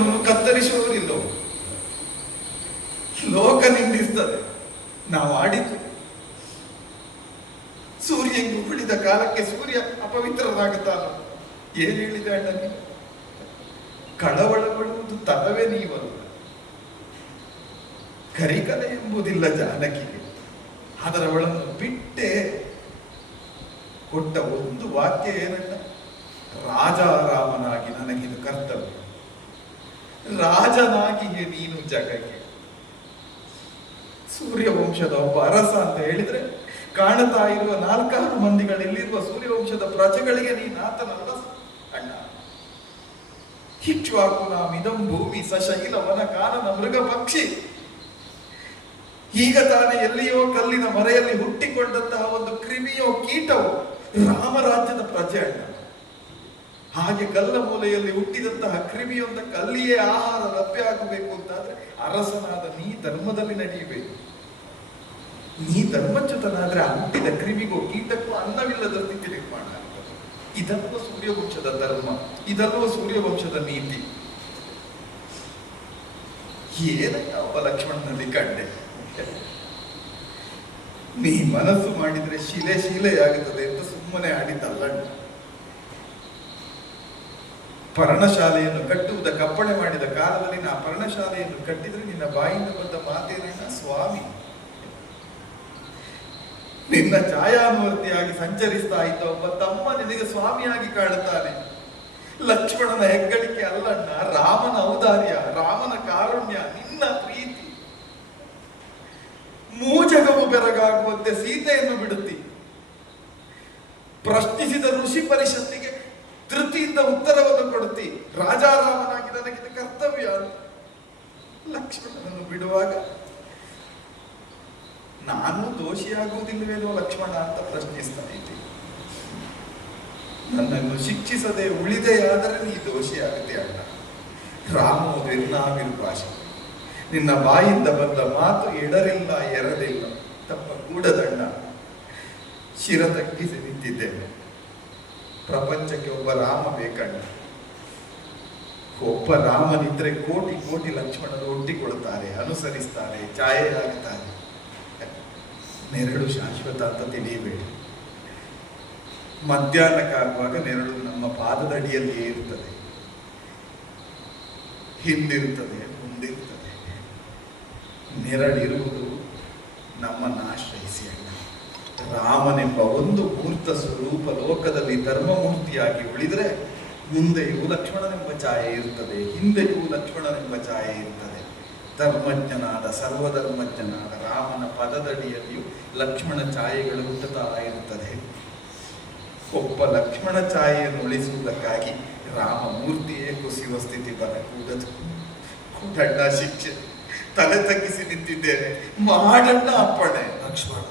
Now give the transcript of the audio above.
ನಮ್ಮನ್ನು ಕತ್ತರಿಸುವವರಿಲ್ಲೋ. ಲೋಕ ನಿಂದಿಸ್ತದೆ ನಾವು ಆಡಿದ್ದು. ಸೂರ್ಯಂಗೂ ಉಳಿದ ಕಾಲಕ್ಕೆ ಸೂರ್ಯ ಅಪವಿತ್ರನಾಗುತ್ತಾನ. ಏನ್ ಹೇಳಿದೆ ಅಣ್ಣ ನೀವು? ಕಳವಳಗೊಳ್ಳುವುದು ತನವೇ ನೀವಲ್ಲ. ಕರಿಕಲೆ ಎಂಬುದಿಲ್ಲ ಜಾನಕಿಗೆ, ಅದರವಳನ್ನು ಬಿಟ್ಟೆ. ಕೊಟ್ಟ ಒಂದು ವಾಕ್ಯ ಏನಣ್ಣ? ರಾಜಾರಾಮನಾಗಿ ನನಗಿದು ಕರ್ತವ್ಯ, ರಾಜನಾಗಿಯೇ ನೀನು ಜಗಕ್ಕೆ. ಸೂರ್ಯವಂಶದ ಒಬ್ಬ ಅರಸ ಅಂತ ಹೇಳಿದ್ರೆ ಕಾಣುತ್ತಾ ಇರುವ 4-6 ಮಂದಿಗಳಲ್ಲಿರುವ ಸೂರ್ಯವಂಶದ ಪ್ರಜೆಗಳಿಗೆ ನೀನು ಆತನಲ್ಲ ಅಣ್ಣ. ಇಕ್ಷ್ವಾಕು ನಾಮಿದಂ ಭೂಮಿ ಸಶೈಲ ವನ ಕಾನನ ಮೃಗ ಪಕ್ಷಿ. ಈಗ ತಾನೇ ಎಲ್ಲಿಯೋ ಕಲ್ಲಿನ ಮರೆಯಲ್ಲಿ ಹುಟ್ಟಿಕೊಂಡಂತಹ ಒಂದು ಕ್ರಿಮಿಯೋ ಕೀಟವೋ ರಾಮರಾಜ್ಯದ ಪ್ರಜೆ ಅಣ್ಣ. ಹಾಗೆ ಕಲ್ಲ ಮೂಲೆಯಲ್ಲಿ ಹುಟ್ಟಿದಂತಹ ಕ್ರಿಮಿಯೊಂದಕ್ಕೆ ಅಲ್ಲಿಯೇ ಆಹಾರ ಲಭ್ಯ ಆಗಬೇಕು ಅಂತಾದ್ರೆ ಅರಸನಾದ ನೀ ಧರ್ಮದಲ್ಲಿ ನಡೆಯಬೇಕು. ನೀ ಧರ್ಮಚ್ಯುತನಾದ್ರೆ ಹುಟ್ಟಿದ ಕ್ರಿಮಿಗೂ ಕೀಟಕ್ಕೂ ಅನ್ನವಿಲ್ಲದ ಸ್ಥಿತಿ ನಿರ್ಮಾಣ ಆಗ್ತದೆ. ಇದಲ್ವ ಸೂರ್ಯವಂಶದ ಧರ್ಮ, ಇದಲ್ವ ಸೂರ್ಯವಂಶದ ನೀತಿ. ಏನನ್ನ ಒಬ್ಬ ಲಕ್ಷ್ಮಣನಲ್ಲಿ ಕಂಡೆ? ನೀ ಮನಸ್ಸು ಮಾಡಿದ್ರೆ ಶಿಲೆಯಾಗುತ್ತದೆ ಅಂತ ಸುಮ್ಮನೆ ಆಡಿದ್ದಲ್ಲ. ಪರ್ಣಶಾಲೆಯನ್ನು ಕಟ್ಟುವುದಕ್ಕೆ ಅಪ್ಪಣೆ ಮಾಡಿದ ಕಾಲದಲ್ಲಿ ನಾ ಪರ್ಣಶಾಲೆಯನ್ನು ಕಟ್ಟಿದ್ರೆ ನಿನ್ನ ಬಾಯಿಂದ ಬಂದ ಮಾತೇನಣ್ಣ? ಸ್ವಾಮಿ. ನಿನ್ನ ಛಾಯಾಮೂರ್ತಿಯಾಗಿ ಸಂಚರಿಸ್ತಾ ಇದ್ದ ಒಬ್ಬ ತಮ್ಮ ನಿನಗೆ ಸ್ವಾಮಿಯಾಗಿ ಕಾಣುತ್ತಾನೆ. ಲಕ್ಷ್ಮಣನ ಹೆಗ್ಗಳಿಕೆ ಅಲ್ಲಣ್ಣ, ರಾಮನ ಔದಾರ್ಯ, ರಾಮನ ಕಾರುಣ್ಯ, ನಿನ್ನ ಪ್ರೀತಿ. ಮೂಜಗವು ಬೆರಗಾಗುವಂತೆ ಸೀತೆಯನ್ನು ಬಿಡುತ್ತಿ. ಪ್ರಶ್ನಿಸಿದ ಋಷಿ ಪರಿಷತ್ತಿಗೆ ಧೃತಿಯಿಂದ ಉತ್ತರವನ್ನು ಕೊಡುತ್ತಿ. ರಾಜಾರಾಮನಾಗಿ ನನಗಿದು ಕರ್ತವ್ಯ ಅಂತ ಲಕ್ಷ್ಮಣನನ್ನು ಬಿಡುವಾಗ ನಾನು ದೋಷಿಯಾಗುವುದಿಲ್ಲವೇನೋ ಲಕ್ಷ್ಮಣ ಅಂತ ಪ್ರಶ್ನಿಸ್ತಾ ಇದ್ದೀನಿ. ನನ್ನನ್ನು ಶಿಕ್ಷಿಸದೆ ಉಳಿದೆಯಾದರೆ ನೀ ದೋಷಿಯಾಗುತ್ತೆ ಅಣ್ಣ. ರಾಮೋದಿರ್ನಾವಿರು ಭಾಷೆ, ನಿನ್ನ ಬಾಯಿಂದ ಬಂದ ಮಾತು ಎಡರಿಲ್ಲ ಎರಡಿಲ್ಲ, ತಪ್ಪ ಕೂಡದಣ್ಣ. ಶಿರ ತಗ್ಗಿಸಿ ನಿಂತಿದ್ದೇನೆ. ಪ್ರಪಂಚಕ್ಕೆ ಒಬ್ಬ ರಾಮ ಬೇಕಣ್ಣ. ಒಬ್ಬ ರಾಮನಿದ್ರೆ ಕೋಟಿ ಕೋಟಿ ಲಕ್ಷ್ಮಣರು ಒಟ್ಟಿಕೊಳ್ತಾರೆ, ಅನುಸರಿಸ್ತಾರೆ, ಛಾಯೆಯಾಗುತ್ತಾರೆ. ನೆರಳು ಶಾಶ್ವತ ಅಂತ ತಿಳಿಯಬೇಡಿ. ಮಧ್ಯಾಹ್ನಕ್ಕಾಗುವಾಗ ನೆರಳು ನಮ್ಮ ಪಾದದಡಿಯಲ್ಲಿಯೇ ಇರುತ್ತದೆ, ಹಿಂದಿರುತ್ತದೆ, ಮುಂದಿರುತ್ತದೆ. ನೆರಳಿರುವುದು ನಮ್ಮನ್ನು ಆಶ್ರಯಿಸಿ ಅಣ್ಣ. ರಾಮನೆಂಬ ಒಂದು ಮೂರ್ತ ಸ್ವರೂಪ ಲೋಕದಲ್ಲಿ ಧರ್ಮಮೂರ್ತಿಯಾಗಿ ಉಳಿದರೆ ಮುಂದೆಯೂ ಲಕ್ಷ್ಮಣನೆಂಬ ಛಾಯೆ ಇರುತ್ತದೆ, ಹಿಂದೆಯೂ ಲಕ್ಷ್ಮಣನೆಂಬ ಛಾಯೆ ಇರುತ್ತದೆ. ಧರ್ಮಜ್ಞನಾದ ಸರ್ವಧರ್ಮಜ್ಞನಾದ ರಾಮನ ಪದದಡಿಯಲ್ಲಿಯೂ ಲಕ್ಷ್ಮಣ ಛಾಯೆಗಳು ಹುಟ್ಟುತ್ತಾ ಇರುತ್ತದೆ. ಒಬ್ಬ ಲಕ್ಷ್ಮಣ ಛಾಯೆಯನ್ನು ಉಳಿಸುವುದಕ್ಕಾಗಿ ರಾಮ ಮೂರ್ತಿಯೇ ಕುಸಿಯುವ ಸ್ಥಿತಿ ಬರಕೂಡದು. ಕೂಡಣ್ಣ ಶಿಕ್ಷೆ, ತಲೆ ತಗ್ಗಿಸಿ ನಿಂತಿದ್ದೇನೆ, ಮಾಡಣ್ಣ ಅಪ್ಪಣೆ. ಲಕ್ಷ್ಮಣ